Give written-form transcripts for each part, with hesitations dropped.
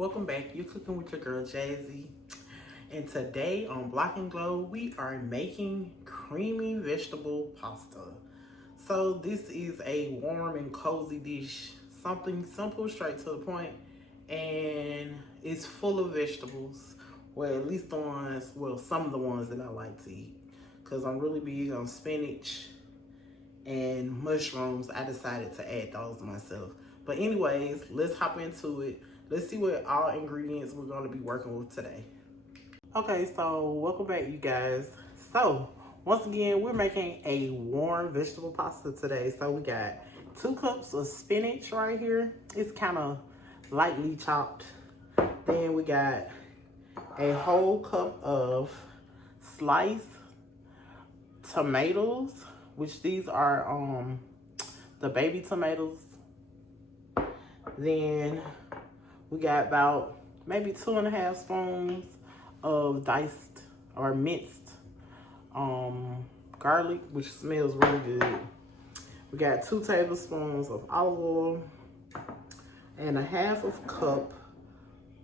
Welcome back. You're cooking with your girl Jazzy. And today on Block and Glow, we are making creamy vegetable pasta. So this is a warm and cozy dish. Something simple, straight to the point, and it's full of vegetables. Well, at least the ones, well, some of the ones that I like to eat. Because I'm really big on spinach and mushrooms. I decided to add those myself. But anyways, let's hop into it. Let's see what all ingredients we're going to be working with today. Okay, so welcome back, you guys. So once again, we're making a warm vegetable pasta today. So we got 2 cups of spinach right here. It's kind of lightly chopped. Then we got a whole cup of sliced tomatoes, which these are the baby tomatoes. Then we got about maybe 2.5 spoons of diced or minced garlic, which smells really good. We got 2 tablespoons of olive oil and a 1/2 cup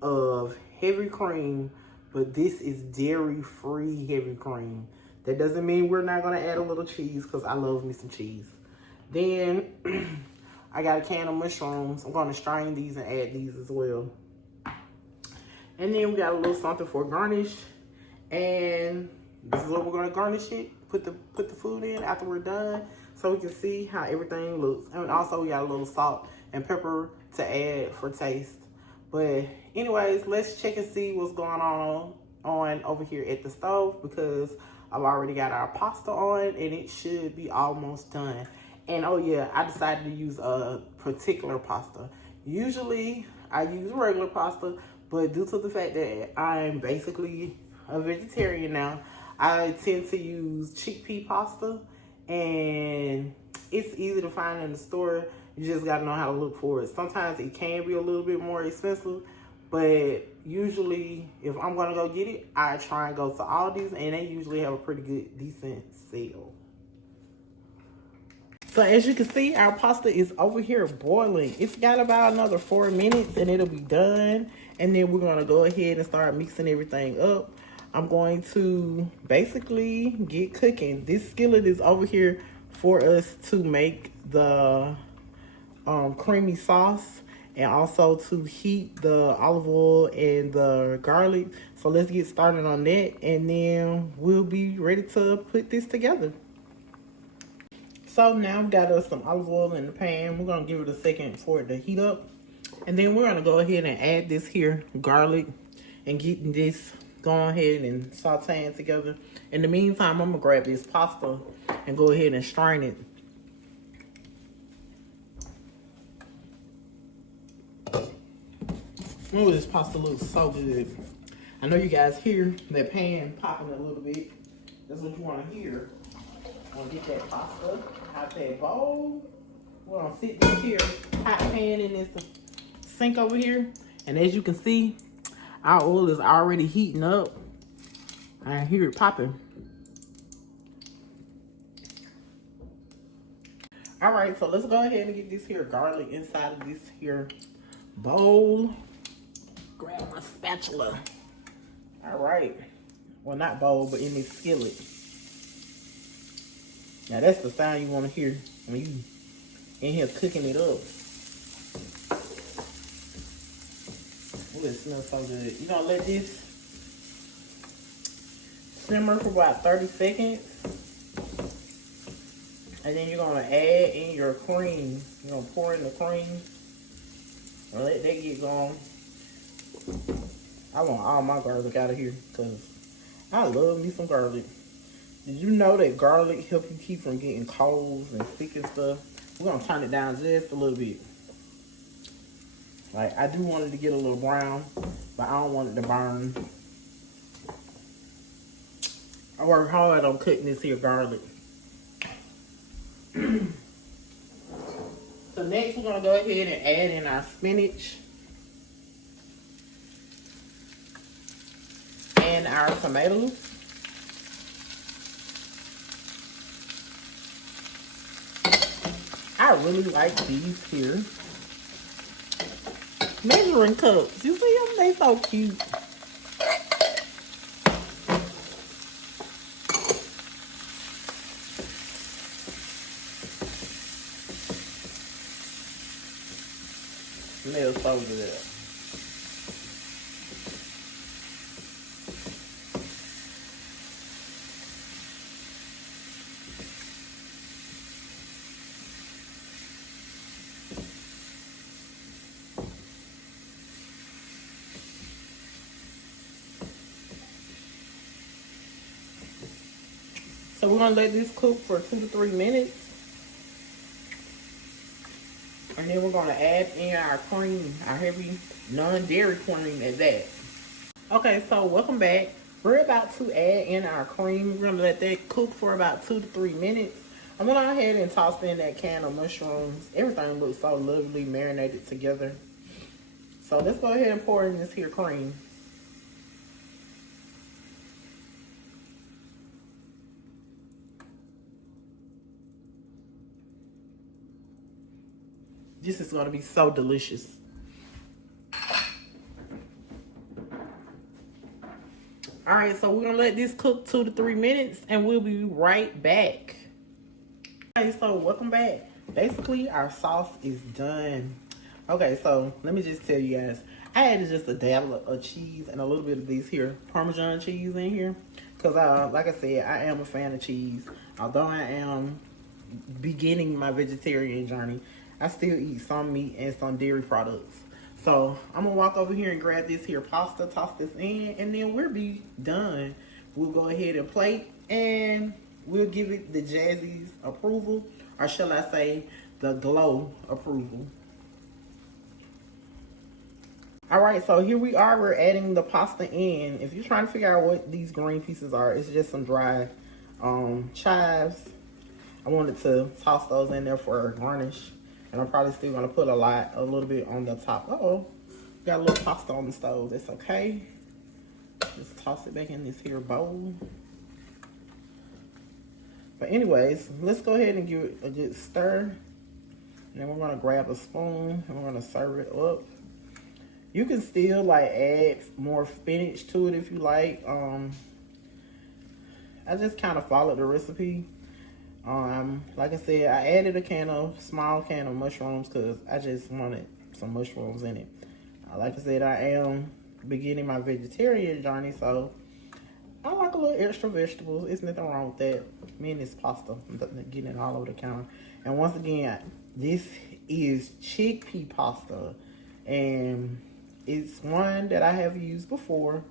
of heavy cream, but this is dairy-free heavy cream. That doesn't mean we're not gonna add a little cheese, because I love me some cheese. Then I got a can of mushrooms. I'm gonna strain these and add these as well. And then we got a little something for garnish. And this is what we're gonna garnish it. Put the food in after we're done, so we can see how everything looks. And also we got a little salt and pepper to add for taste. But anyways, let's check and see what's going on over here at the stove, because I've already got our pasta on and it should be almost done. And oh yeah, I decided to use a particular pasta. Usually I use regular pasta, but due to the fact that I'm basically a vegetarian now, I tend to use chickpea pasta, and it's easy to find in the store. You just gotta know how to look for it. Sometimes it can be a little bit more expensive, but usually if I'm gonna go get it, I try and go to Aldi's, and they usually have a pretty good, decent sale. So as you can see, our pasta is over here boiling. It's got about another 4 minutes and it'll be done. And then we're gonna go ahead and start mixing everything up. I'm going to basically get cooking. This skillet is over here for us to make the creamy sauce, and also to heat the olive oil and the garlic. So let's get started on that, and then we'll be ready to put this together. So now we got us some olive oil in the pan. We're gonna give it a second for it to heat up. And then we're gonna go ahead and add this here garlic and getting this going ahead and sauteing together. In the meantime, I'm gonna grab this pasta and go ahead and strain it. Oh, this pasta looks so good. I know you guys hear that pan popping a little bit. That's what you wanna hear. I'm gonna get that pasta out that bowl. We're gonna sit this here hot pan in this sink over here. And as you can see, our oil is already heating up. I hear it popping. All right, so let's go ahead and get this here garlic inside of this here bowl. Grab my spatula. All right. Well, not bowl, but in this skillet. Now that's the sound you want to hear when you in here cooking it up. Oh, it smells so good. You're gonna let this simmer for about 30 seconds. And then you're gonna add in your cream. You're gonna pour in the cream and let that get going. I want all my garlic out of here because I love me some garlic. Did you know that garlic helps you keep from getting colds and sick and stuff? We're gonna turn it down just a little bit. Like, I do want it to get a little brown, but I don't want it to burn. I work hard on cooking this here garlic. So next we're gonna go ahead and add in our spinach and our tomatoes. I really like these here. measuring cups. You see them? They so cute. They're so good. So we're gonna let this cook for 2 to 3 minutes. And then we're gonna add in our cream, our heavy non-dairy cream at that. Okay, so welcome back. We're about to add in our cream. We're gonna let that cook for about 2 to 3 minutes. I'm gonna go ahead and toss in that can of mushrooms. Everything looks so lovely marinated together. So let's go ahead and pour in this here cream. This is gonna be so delicious. All right, so we're gonna let this cook 2 to 3 minutes and we'll be right back. Okay, so welcome back. Basically, our sauce is done. Okay, so let me just tell you guys, I added just a dab of cheese and a little bit of these here Parmesan cheese in here. Because like I said, I am a fan of cheese. Although I am beginning my vegetarian journey, I still eat some meat and some dairy products. So I'm gonna walk over here and grab this here pasta, toss this in, and then we'll be done. We'll go ahead and plate and we'll give it the Jazzy's approval, or shall I say the glow approval. All right, so here we are, we're adding the pasta in. If you're trying to figure out what these green pieces are, it's just some dried chives. I wanted to toss those in there for a garnish. And I'm probably still gonna put a little bit on the top. Got a little pasta on the stove. That's okay. Just toss it back in this here bowl. But anyways, let's go ahead and give it a good stir. And then we're gonna grab a spoon and we're gonna serve it up. You can still like add more spinach to it if you like. I just kind of followed the recipe. Like I said, I added a small can of mushrooms because I just wanted some mushrooms in it. Like I said, I am beginning my vegetarian journey, so I like a little extra vegetables. It's nothing wrong with that. Me and this pasta, I'm getting it all over the counter. And once again, this is chickpea pasta, and it's one that I have used before,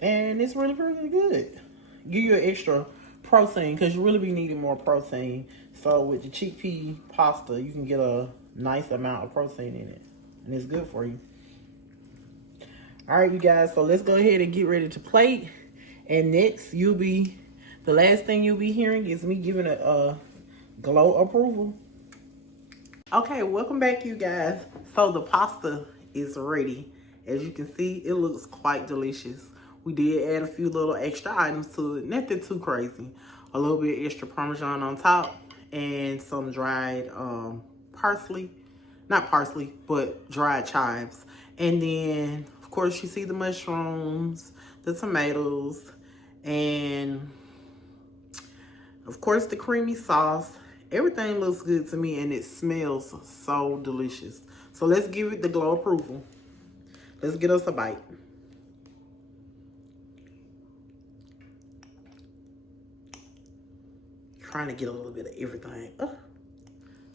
and it's really, really good. Give you an extra protein because you really be needing more protein. So with the chickpea pasta, you can get a nice amount of protein in it, and it's good for you. All right, you guys, so let's go ahead and get ready to plate. And next, the last thing you'll be hearing is me giving a glow approval. Okay, welcome back, you guys. So the pasta is ready. As you can see, it looks quite delicious. We did add a few little extra items to it, nothing too crazy. A little bit extra Parmesan on top and some dried parsley. Not parsley, but dried chives. And then, of course, you see the mushrooms, the tomatoes, and of course the creamy sauce. Everything looks good to me and it smells so delicious. So let's give it the glow approval. Let's get us a bite. Trying to get a little bit of everything.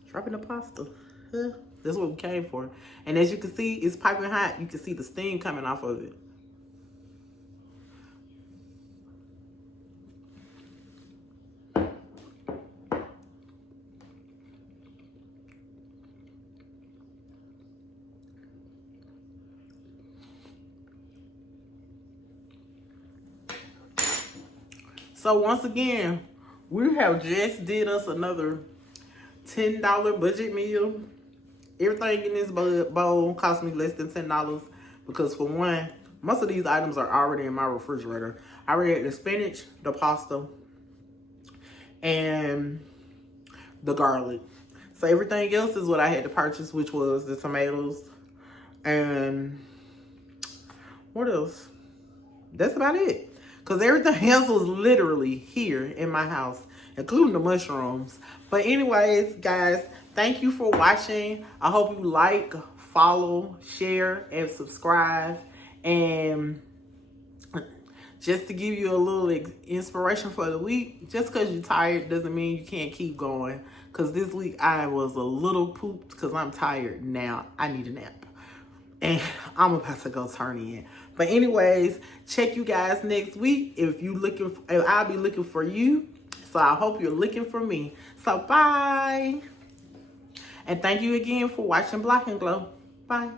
Dropping the pasta. That's what we came for. And as you can see, it's piping hot. You can see the steam coming off of it. So once again, we have just did us another $10 budget meal. Everything in this bowl cost me less than $10 because for one, most of these items are already in my refrigerator. I already had the spinach, the pasta, and the garlic. So everything else is what I had to purchase, which was the tomatoes, And what else? That's about it. Because everything else was literally here in my house, including the mushrooms. But anyways, guys, thank you for watching. I hope you like, follow, share, and subscribe. And just to give you a little inspiration for the week, just because you're tired doesn't mean you can't keep going. Because this week I was a little pooped because I'm tired now. I need a nap. And I'm about to go turn in. But anyways, check you guys next week. If you looking, I'll be looking for you. So I hope you're looking for me. So bye. And thank you again for watching Black and Glow. Bye.